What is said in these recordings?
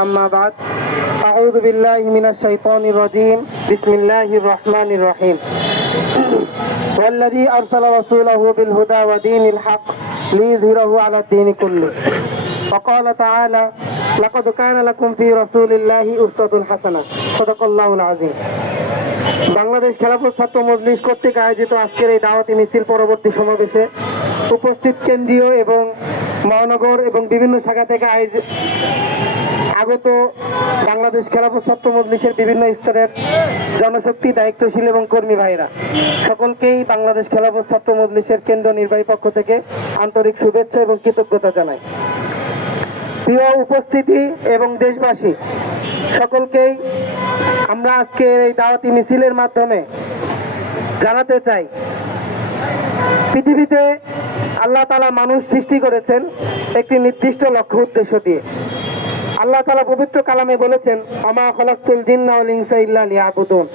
أما بعد أعوذ بالله من الشيطان الرجيم بسم الله الرحمن الرحيم والذي أرسل رسوله بالهدى ودين الحق ليظهره على الدين كله وقال تعالى لقد كان لكم في رسول الله أسوة حسنة صدق الله العظيم বাংলাদেশ খেলাফত ছাত্র মজলিস কর্তৃক আয়োজিত আজকের এই দাওয়াতি মিছিল পরবর্তী সমাবেশে উপস্থিত কেন্দ্রীয় এবং মহানগর এবং বিভিন্ন শাখা থেকে আগত বাংলাদেশ খেলাফত ছাত্র মজলিসের বিভিন্ন স্তরের জনশক্তি, দায়িত্বশীল এবং কর্মী ভাইরা সকলকেই বাংলাদেশ খেলাফত ছাত্র মজলিসের কেন্দ্র নির্বাহী পক্ষ থেকে আন্তরিক শুভেচ্ছা এবং কৃতজ্ঞতা জানাই। প্রিয় উপস্থিতি এবং দেশবাসী, সকলকেই আমরা আজকে এই দাওয়াতি মিছিলের মাধ্যমে জানাতে চাই, পৃথিবীতে আল্লাহ তালা মানুষ সৃষ্টি করেছেন একটি নির্দিষ্ট লক্ষ্য উদ্দেশ্য দিয়ে। আল্লাহ তালা পবিত্র কালামে বলেছেন আমা খলাকুল জিন্না ওয়াল ইনসা ইল্লা লিয়াবুদুন।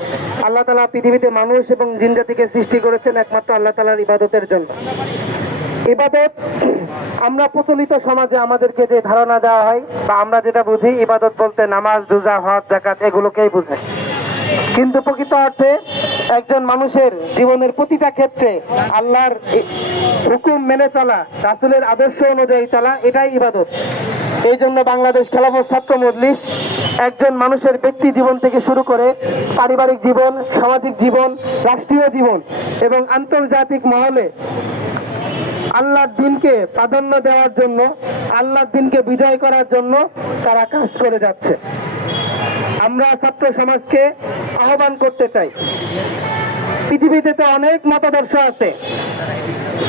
আল্লাহ তালা পৃথিবীতে মানুষ এবং জিন জাতিকে সৃষ্টি করেছেন একমাত্র আল্লাহ তালার ইবাদতের জন্য। ইবাদত, আমরা প্রচলিত সমাজে আমাদেরকে যে ধারণা দেওয়া হয় বা আমরা যেটা বুঝি, ইবাদত বলতে নামাজ, রোজা, হজ জাকাত এগুলোকেই বোঝায়। কিন্তু প্রকৃত অর্থে একজন মানুষের জীবনের প্রতিটা ক্ষেত্রে আল্লাহর হুকুম মেনে চলা, রাসুলের আদর্শ অনুযায়ী চলা, এটাই ইবাদত। এই জন্য বাংলাদেশ খেলাফত ছাত্র মজলিস একজন মানুষের ব্যক্তি জীবন থেকে শুরু করে পারিবারিক জীবন, সামাজিক জীবন, রাষ্ট্রীয় জীবন এবং আন্তর্জাতিক মহলে আল্লাহর দিনকে প্রাধান্য দেওয়ার জন্য, আল্লাহর দিনকে বিজয় করার জন্য তারা কাজ করে যাচ্ছে। আমরা ছাত্র সমাজকে আহ্বান করতে চাই। পৃথিবীতে তো অনেক মতাদর্শ আছে।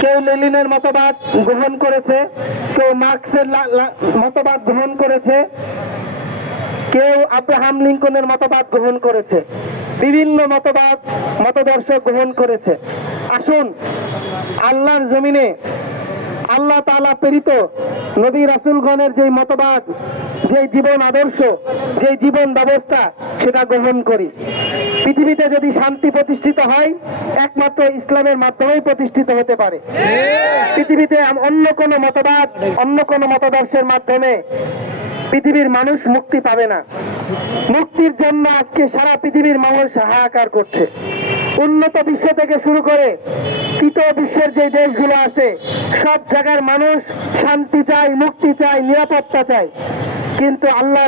কেউ লেলিনের মতবাদ গ্রহণ করেছে, কেউ মার্কসের মতবাদ গ্রহণ করেছে, কেউ আব্রাহাম লিঙ্কনের মতবাদ গ্রহণ করেছে, বিভিন্ন মতবাদ, মতদর্শ গ্রহণ করেছে। আসুন, আল্লাহর জমিনে আল্লাহ তালা প্রেরিত নবী রাসূলগণের যে মতবাদ যে জীবন আদর্শ, যে জীবন ব্যবস্থা, সেটা গ্রহণ করি। পৃথিবীতে যদি শান্তি প্রতিষ্ঠিত হয়, একমাত্র ইসলামের মাধ্যমেই প্রতিষ্ঠিত হতে পারে। পৃথিবীতে অন্য কোনো মতবাদ, অন্য কোনো মতদর্শের মাধ্যমে পৃথিবীর মানুষ মুক্তি পাবে না। মুক্তির জন্য আজকে সারা পৃথিবীর মানুষ হাহাকার করছে। উন্নত বিশ্ব থেকে শুরু করে তৃতীয় বিশ্বের যে দেশগুলো আছে, সব জায়গার মানুষ শান্তি চায়, মুক্তি চায়, নিরাপত্তা চায়। কিন্তু আল্লাহ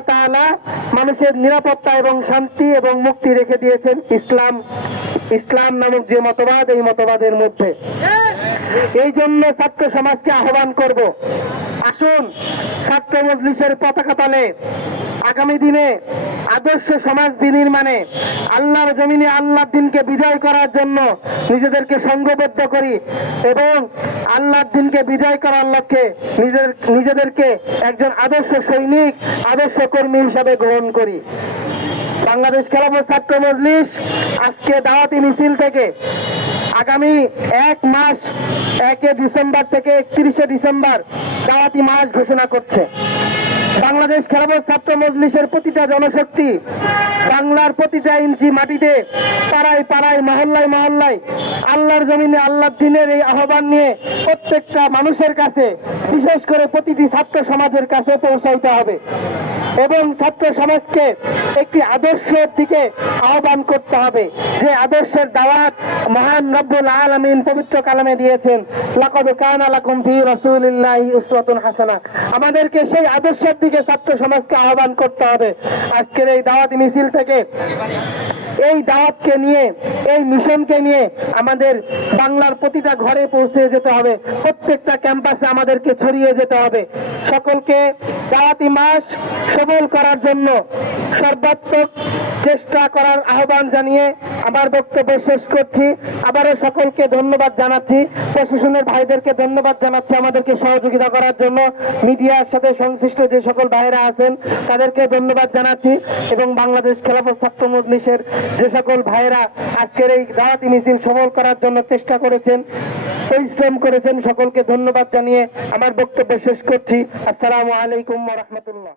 মানুষের নিরাপত্তা এবং শান্তি এবং মুক্তি রেখে দিয়েছেন ইসলাম ইসলাম নামক যে মতবাদ, এই মতবাদের মধ্যে। এই জন্য ছাত্র সমাজকে আহ্বান করব, আসুন ছাত্র মজলিসের পতাকা তলে আগামী দিনে আদর্শ সমাজ বিনির্মাণে আল্লাহর জমিনে আল্লাহ দিনকে বিজয় করার জন্য নিজেদেরকে সংঘবদ্ধ করি এবং আল্লাহর দিনকে বিজয় করার লক্ষ্যে নিজের, নিজেদেরকে একজন আদর্শ সৈনিক, আদর্শ কর্মী হিসাবে গ্রহণ করি। বাংলাদেশ খেলাফত ছাত্র মজলিস আজকে দাওয়াতি মিছিল থেকে আগামী এক মাস, একে ডিসেম্বর থেকে একত্রিশে ডিসেম্বর দাওয়াতি মাস ঘোষণা করছে। বাংলাদেশ খেলাফত ছাত্র মজলিসের প্রতিটা জনশক্তি বাংলার প্রতিটা ইঞ্চি মাটিতে পাড়ায় পাড়ায়, মহল্লায় মহল্লায়, আল্লাহর জমিনে আল্লাহর দিনের এই আহ্বান নিয়ে প্রত্যেকটা মানুষের কাছে, বিশেষ করে প্রতিটি ছাত্র সমাজের কাছে পৌঁছাইতে হবে। এবং ছাত্র সমাজকে একটি আদর্শের দিকে আহ্বান করতে হবে। যে আদর্শের দাওয়াত মহান রব্বুল আলামিন পবিত্র কালামে দিয়েছেন, লাকাদ কানা লাকুম ফি রাসূলিল্লাহি উসওয়াতুন হাসানা আমাদেরকে সেই আদর্শের দিকে ছাত্র সমাজকে আহ্বান করতে হবে। আজকের এই দাওয়াত মিছিল থেকে এই দাওয়াতকে নিয়ে, এই মিশনকে নিয়ে আমাদের বাংলার প্রতিটা ঘরে পৌঁছে যেতে হবে। প্রত্যেকটা ক্যাম্পাসে আমাদেরকে ছড়িয়ে যেতে হবে। সকলকে দাওয়াতি মাস সবল করার জন্য সর্বাত্মক চেষ্টা করার আহ্বান জানিয়ে আমার বক্তব্য শেষ করছি। আবারও সকলকে ধন্যবাদ জানাচ্ছি। প্রশাসনের ভাইদেরকে ধন্যবাদ জানাচ্ছি আমাদেরকে সহযোগিতা করার জন্য। মিডিয়ার সাথে সংশ্লিষ্ট যে সকল ভাইরা আছেন, তাদেরকে ধন্যবাদ জানাচ্ছি এবং বাংলাদেশ খেলাফত ছাত্র মজলিসের যে সকল ভাইরা আজকের এই দাওয়াতি মিছিল সফল করার জন্য চেষ্টা করেছেন, পরিশ্রম করেছেন, সকলকে ধন্যবাদ জানিয়ে আমার বক্তব্য শেষ করছি। আসসালামু আলাইকুম রহমতুল্লাহ।